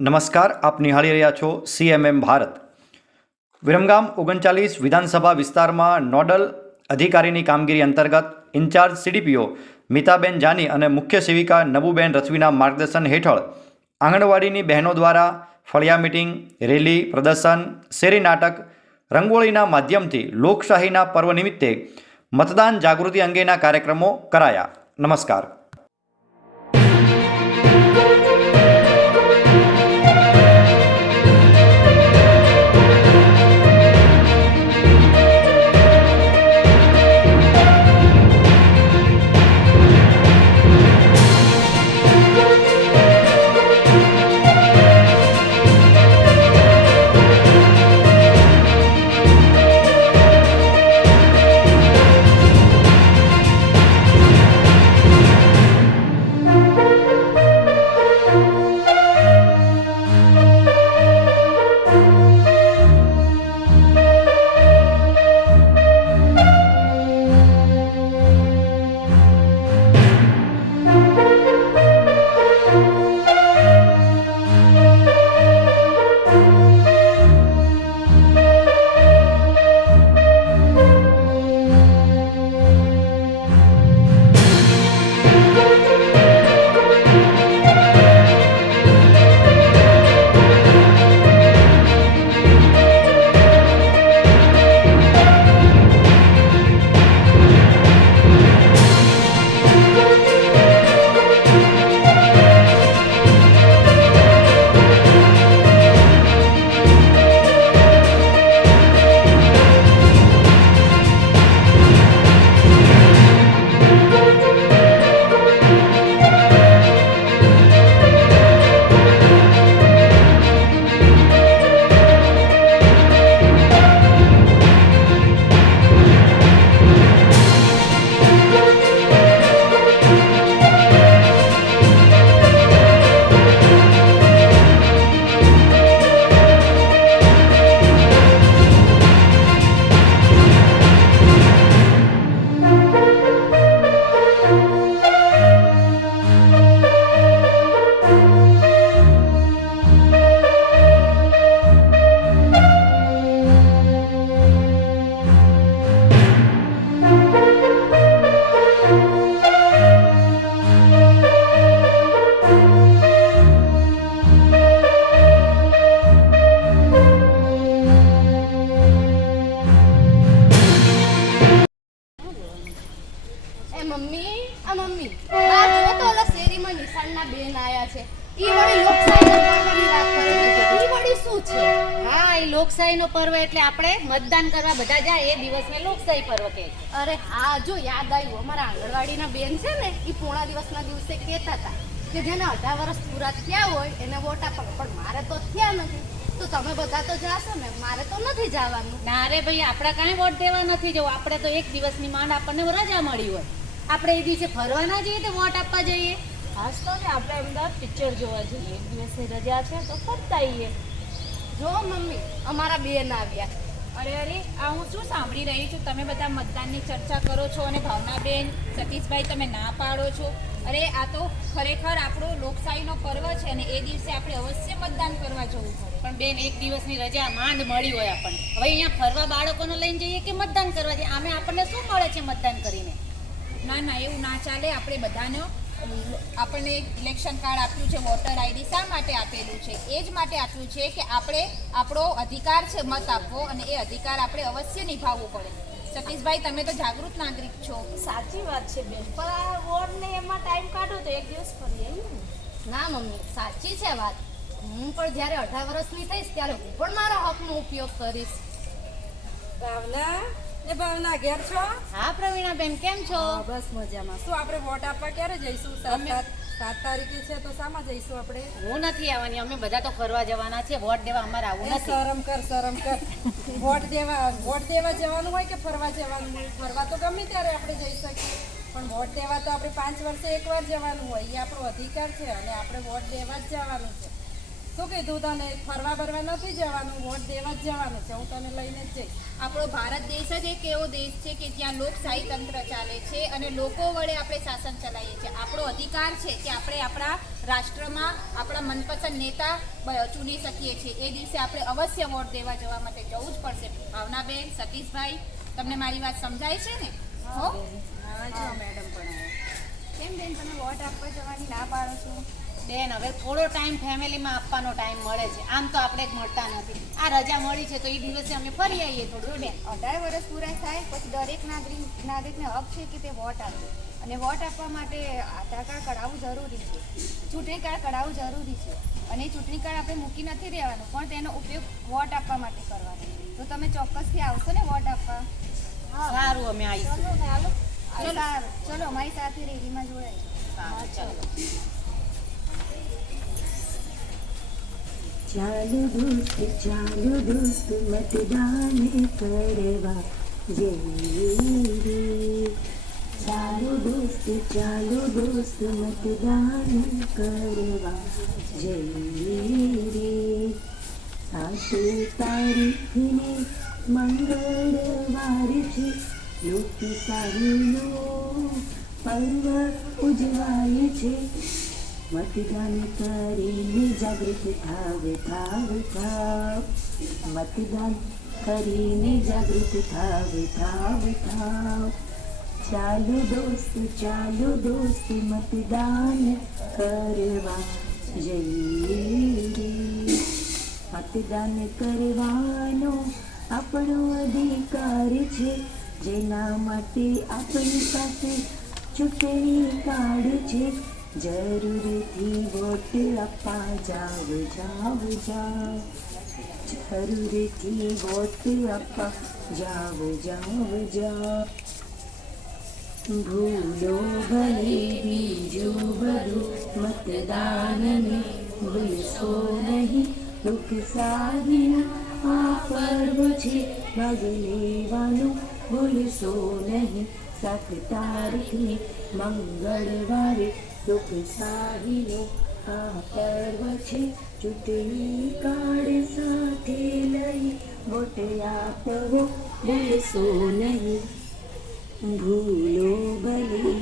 નમસ્કાર, આપ નિહાળી રહ્યા છો સીએમએમ ભારત. વિરમગામ ઓગણચાલીસ વિધાનસભા વિસ્તારમાં નોડલ અધિકારીની કામગીરી અંતર્ગત ઇન્ચાર્જ સીડીપીઓ મિતાબેન જાની અને મુખ્ય સેવિકા નબુબેન રથવીના માર્ગદર્શન હેઠળ આંગણવાડીની બહેનો દ્વારા ફળિયા મિટિંગ, રેલી, પ્રદર્શન, શેરી નાટક, રંગોળીના માધ્યમથી લોકશાહીના પર્વ નિમિત્તે મતદાન જાગૃતિ અંગેના કાર્યક્રમો કરાયા. નમસ્કાર. લોકશાહીનો પર્વ એટલે આપણે મતદાન કરવા બધા જાય એ દિવસને લોકશાહી પર્વ કહે છે. અરે હા જો યાદ આવ્યું અમારા આંગણવાડીના બેન છે ને એ પોણા દિવસના દિવસે કહેતા હતા કે જેને અઢાર વર્ષ પૂરા થયા હોય એને વોટ આપવાનો. પણ મારે તો થયા નથી. તો તમે બધા તો જાશો ને મારે તો નથી જવાનું. ના રે ભાઈ આપણે કાંઈ વોટ દેવા નથી. જવું આપણે તો એક દિવસની માંડ આપણને રજા મળી હોય. આપણે એ દિવસે ફરવાના જઈએ તો વોટ આપવા જઈએ? ખાસ તો ને આપણે અમદાવાદ પિક્ચર જોવા જઈએ એક દિવસની રજા છે તો ફરતા આવીએ. જો મમ્મી અમારા બેન આવ્યા. અરે અરે આ હું શું સાંભળી રહી છું? તમે બધા મતદાનની ચર્ચા કરો છો અને ભાવનાબેન સતીશભાઈ તમે ના પાડો છો. અરે આ તો ખરેખર આપણો લોકશાહીનો પર્વ છે અને એ દિવસે આપણે અવશ્ય મતદાન કરવા જવું પડે. પણ બેન એક દિવસની રજા માંડ મળી હોય આપણને. હવે અહીંયા ફરવા બાળકોને લઈને જઈએ કે મતદાન કરવા જઈએ? આમે આપણને શું મળે છે મતદાન કરીને? ના ના એવું ના ચાલે. આપણે બધાનો આપણને ઇલેક્શન કાર્ડ આપ્યું છે વોટર આઈડી શા માટે આપેલું છે? એ જ માટે આપ્યું છે કે આપણે આપણો અધિકાર છે મત આપવો અને એ અધિકાર આપણે અવશ્ય નિભાવવો પડે. સતીશભાઈ તમે તો જાગૃત નાગરિક છો. સાચી વાત છે બેન પણ આ વોર્ડ ને એમાં ટાઈમ કાઢો તો એક દિવસ ફરી આવીએ ના. મમ્મી સાચી છે વાત. હું પણ જ્યારે અઢાર વર્ષની થઈશ ત્યારે હું પણ મારા હકનો ઉપયોગ કરીશ. ભાવના એ ભાવના ઘેર છો? હા પ્રવીણાબેન કેમ છો? બસ મજામાં. શું આપણે વોટ આપવા ક્યારે જઈશું? સાત સાત તારીખે છે તો શામાં જઈશું આપણે? હું નથી આવવાની અમે બધા તો ફરવા જવાના છે. વોટ દેવા અમારે આવું નથી. શરમ કર શરમ કર. વોટ દેવા વોટ દેવા જવાનું હોય કે ફરવા જવાનું હોય? ફરવા તો ગમે ત્યારે આપણે જઈ શકીએ. પણ વોટ દેવા તો આપણે પાંચ વર્ષે એકવાર જવાનું હોય. એ આપણો અધિકાર છે અને આપણે વોટ દેવા જ જવાનું છે. શું કીધું તને? ફરવા બરવા નથી જવાનું? વોટ દેવા જ જવાનું છે. હું તને લઈને જ જઈશ. આપણો ભારત દેશ જ એક એવો દેશ છે કે જ્યાં લોકશાહી તંત્ર ચાલે છે અને લોકો વડે આપણે શાસન ચલાવીએ છીએ. આપણો અધિકાર છે કે આપણે આપણા રાષ્ટ્રમાં આપણા મનપસંદ નેતા ચૂની શકીએ છીએ. એ દિવસે આપણે અવશ્ય વોટ દેવા જવા માટે જવું જ પડશે. ભાવનાબેન સતીશભાઈ તમને મારી વાત સમજાય છે ને? હો મેડમ પણ કેમ બેન તમે વોટ આપવા જવાની ના પાડો છો? બેન હવે થોડો ટાઈમ ફેમિલીમાં આપવાનો ટાઈમ મળે છે. આમ તો આપણે મળતા નથી. આ રજા મળી છે તો એ દિવસે અમે ફરી આવીએ થોડું બેન. અઢાર વર્ષ પૂરા થાય પછી દરેક નાગરિક નાગરિકને હક છે કે તે વોટ આપે. અને વોટ આપવા માટે આધાર કાર્ડ કઢાવવું જરૂરી છે. ચૂંટણી કાર્ડ કઢાવવું જરૂરી છે. અને એ ચૂંટણી કાર્ડ આપણે મૂકી નથી રહેવાનું પણ તેનો ઉપયોગ વોટ આપવા માટે કરવાનો તો તમે ચોક્કસથી આવશો ને વોટ આપવા? સારું અમે આવીશું. ચલો અમારી સાથે રેલીમાં જોડાય. ચાલો. ચાલો દોસ્ત ચાલો દોસ્ત મતદાન કરવા જઈએ ચાલો દોસ્ત ચાલો દોસ્ત મતદાન કરવા જઈએ સાતે તારીખને મંગળવાર છે લોકશાહીનો પર્વ ઉજવાય છે મતદાન કરીને જાગૃત થાવ થાવ થાવ. મતદાન કરીને જાગૃત થાવ થાવ થાવ. ચાલો દોસ્ત ચાલો દોસ્ત, મતદાન કરવા જઈએ. મતદાન કરવાનો આપણો અધિકાર છે. જેના માટે આપણી પાસે ચૂંટણી કાર્ડ છે. जरूर थी वोट अपा जाओ जाओ जाओ जरूर थी वोट अपा जाओ जाओ जाओ भूलो भले बीजो भरू मतदान में भूलसो नहीं दुख सागिना आप पर मुझे भगने वालों ભૂલશો નહીં સાત તારીખને મંગળવારે લોકશાહીનો આ પર્વ છે ચૂંટણી કાર્ડ સાથે લઈ વોટ આપવો ભૂલશો નહીં ભૂલો ભલે